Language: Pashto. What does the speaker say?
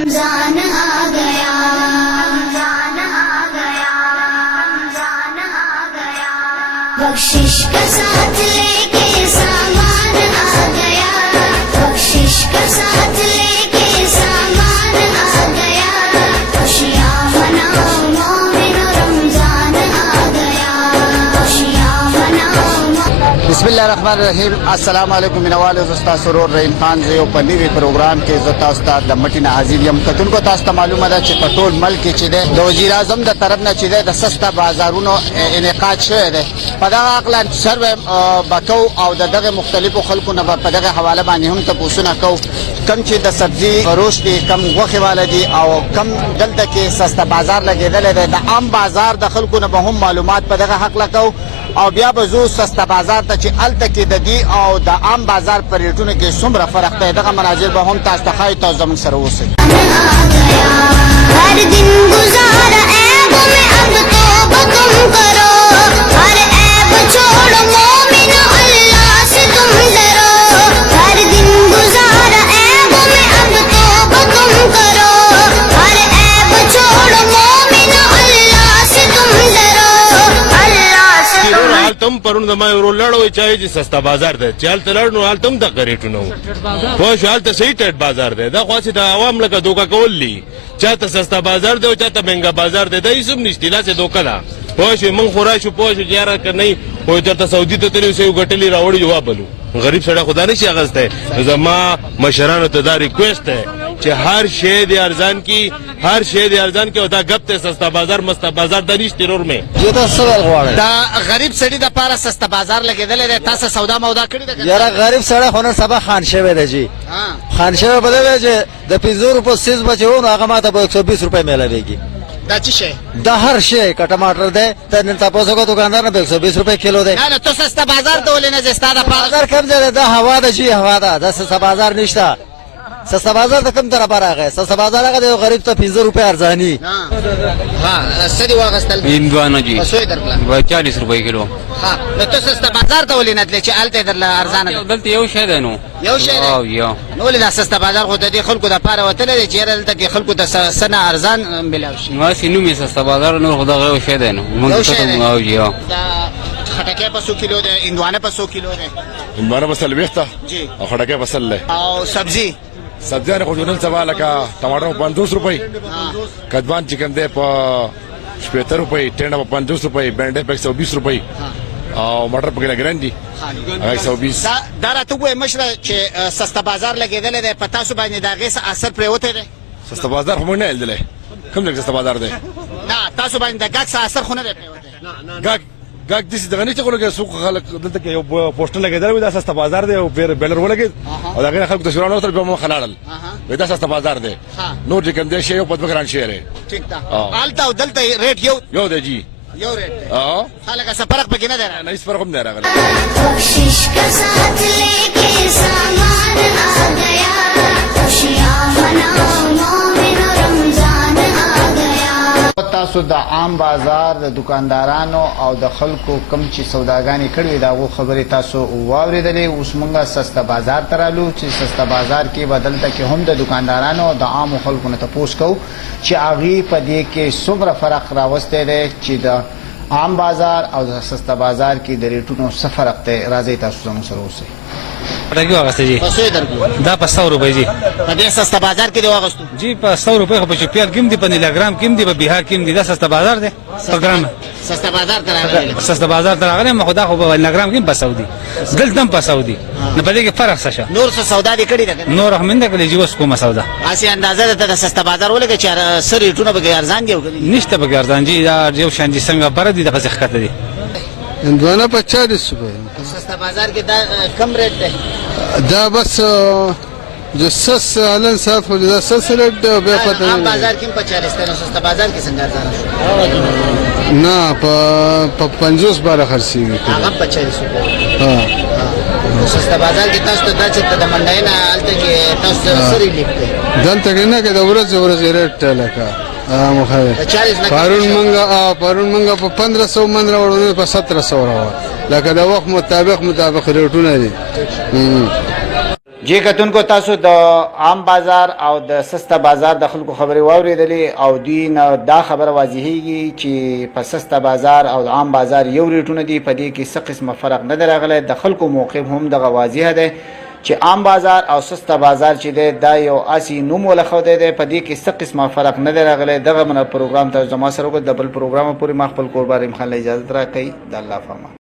रमजान आ गया, रमजान आ गया, रमजान आ गया, बख्शिश का साथ लेके सामान आ गया, बख्शिश का साथ लेके सामान आ गया, खुशियाँ मनाओ मोमिनो रमजान आ गया, खुशियाँ मनाओ। बिस्मिल्लाहिर्रहमानिर्रहीम। अस्सलाम वालेकुम मिनवाले उस्ताद सरोर रहीम खान जो पन्नीवी प्रोग्राम के इज्जत उस्ताद लमटिना हाजिर यम कतुन को तास्ता मालूम है कि पटोल मल्क के चिदे दो वजीर आजम द तरफ न चिदे द सस्ता बाजारों इनेकाद शे दे पदा अकला सर्व बको और दगे मुख्तलिफ खल्को न पदा के हवाले बानी हम तपूसना को कम ची द सब्जी फरोश दी कम वखे वाले दी और कम जल्द के सस्ता बाजार लगे दले द आम बाजार द खल्को न बहुम मालूमात पदा का हक लगो और बिया बजू सस्ता बाजार तक अल तक दी और द आम बाजार पर रेटों के सुमर फर्क है दगा मनाजिर बहुम तास्तखाई तो जम सरो से हर दिन गुजारा ऐबों में अब तौबा तुम करो, हर ऐब छोड़ो मोमिनो अल्लाह से तुम डरो, हर दिन गुजारा ऐबों में अब तौबा तुम करो, हर ऐब छोड़ो मोमिनो अल्लाह से तुम डरो, अल्लाह से तुम हाल तुम परुण दमा लड़ो चाहे सस्ता बाजार दे चल तो लड़नो हाल तुम तक रेटू नो खुश हाल तो सही टेट बाजार दे दा ख्वासी दा आवाम लगा धोखा कोली चाहता सस्ता बाजार दे चाहता महंगा बाजार दे दा ये सब निश्चिला से धोखा दा खुश मंग खुराश पोश ज्यादा कर नहीं हो चाहता सऊदी तो तेरे से गटली रावड़ी जवाब बोलू गरीब सड़ा खुदा नहीं शागस्त है जमा मशरान तो दा रिक्वेस्ट है कि हर शेद अरजान की हर शेद अरजान के होता गप्ते सस्ता बाजार मस्ता बाजार दनिश तिरोर में ये तो सवाल दा गरीब सड़ी दा पारा सस्ता बाजार लगे दले रे तासा सौदा मौदा कड़ी दा यारा गरीब सड़ा होना सबा खान शेवे दे जी हां खान शेवे बदले जे द 50 रुपए सीज बचे हो ना आगमा तो 120 रुपए मिलेगी दा चिशे दा हर शे का टमाटर दे तने तपोसो को दुकानदार ने 120 रुपए किलो दे ना तो सस्ता बाजार तो लेने जस्ता दा बाजार कम दे दा हवा दा जी हवा दा सस्ता बाजार निश्ता सस्ता बाजार तो कम तरह पर आ गए सस्ता बाजार आ गए गरीब तो 50 रुपए अर्जानी हां सदी वागस्तल इंदवाना जी बसोय दरला 40 रुपये किलो हां तो सस्ता बाजार तो लेने ले चालते दरला अर्जान दलते यو شي ده نو یو شی او یو نو له سستا بازار خو د خلکو د پاره وته لري چې دلته کې خلکو د سنا ارزان ملاوي ما سينو می سستا بازار نور خدا غو شي ده نو مونږ ته او یو دا خټکه په 100 کیلو ده اندوانه په 100 کیلو ده اندوانه بسل ویخته جی او خټکه بسل له او سبزی سبزیانه خو جنن سبا لکه ټماټر 50 روپۍ کدوان چکن ده په 70 روپۍ ټنډه په 50 روپۍ بنډه په 120 روپۍ او مټر په ګران دي 120 دا راته وې مشره چې سستا بازار لګیدل ده پتا سو باندې دا غیس اثر پر وته ده سستا بازار هم نه لیدل کوم ځای سستا بازار ده نه تاسو باندې د ګاک اثر خونه ده ګاک ګاک د دې دغه نه چې کوله سوق خلک دلته کې یو پوسټر لګیدل وي دا سستا بازار ده او بیلر ولګید او دا غیر خلک د شورانو تر به مو خلاړل وي دا سستا بازار ده نور چې کوم دي شی په بګران شهر ٹھیک ده آلتا او دلته ریټ یو ده جی یو ریټ خلک څه فرق پکې نه ده نه هیڅ فرق هم نه راغلی बख्शिश का साथ लेके सामान आ गया, खुशियाँ मनाओ मोमिनो रमजान आ गया। تاسو د عام بازار د دکاندارانو او د خلکو کم چې سوداګانی کړي دا غو خبره تاسو واوریدلې اوس مونږه سستا بازار ترالو چې سستا بازار کې بدلته کې هم د دکاندارانو او د عام خلکو نه تاسو کو چې اغي په دې کې څومره فرق راوسته دی چې د عام بازار او د سستا بازار کې د ریټونو څه فرق دی راځي تاسو زموږ سره اوسئ پټکی واغسته جی پسوی درکو دا په 100 روپے جی په دې سستا بازار کې دی واغستو جی په 100 روپے په چپیال کېم دی په نیلاګرام کېم دی په بهار کېم دی دا سستا بازار دی په ګرام سستا بازار تراغلی سستا بازار تر هغه ما خدا خو په نیلاګرام کې په سعودي دلته په سعودي نه په دې کې فرق څه نور څه سودا دي کړی ده نور هم نه کړی جی اوس کومه سودا اسی اندازه ده د سستا بازار ولګي چې سر ریټونه به ارزان دی نشته په ګردان جی دا یو شان دي څنګه بر دي دغه ځخته دي اندوانه په 40 روپے سستا بازار کې دا کم ریټ ده دا بس جو سس علن صاحب خو دا سس ریټ دی به پته عام بازار کې 40 ده سستا بازار کې څنګه ارزان نه په 50 بار خرڅيږي هغه 40 روپے ها سستا بازار کې تاسو ته دا چې د منډای نه الته کې تاسو سری لیکته دلته نه کې د ورځ ریټ لکه مخه پرون منګه په 1500 من راوړل په 1700 راوړل لکه د وخت مطابق ریټونه دي جی کتونکو تاسو د عام بازار او د سسته بازار د خلکو خبرې واورېدلې او دوی نه دا خبره واضحېږي چې په سسته بازار او د عام بازار یو ریټونه دي، په دې کې څه قسمه فرق نه دی راغلی. د خلکو موقف هم دغه واضحه دی چې عام بازار او سسته بازار چې دی دا یو اسې نوم ولښودی دی، په دې کې څه قسمه فرق نه دی راغلی. دغه من پروګرام ته زما سره وکړو، د بل پروګرامه پورې ما خپل کور بار خان له اجازت راکوي. د الله فامان.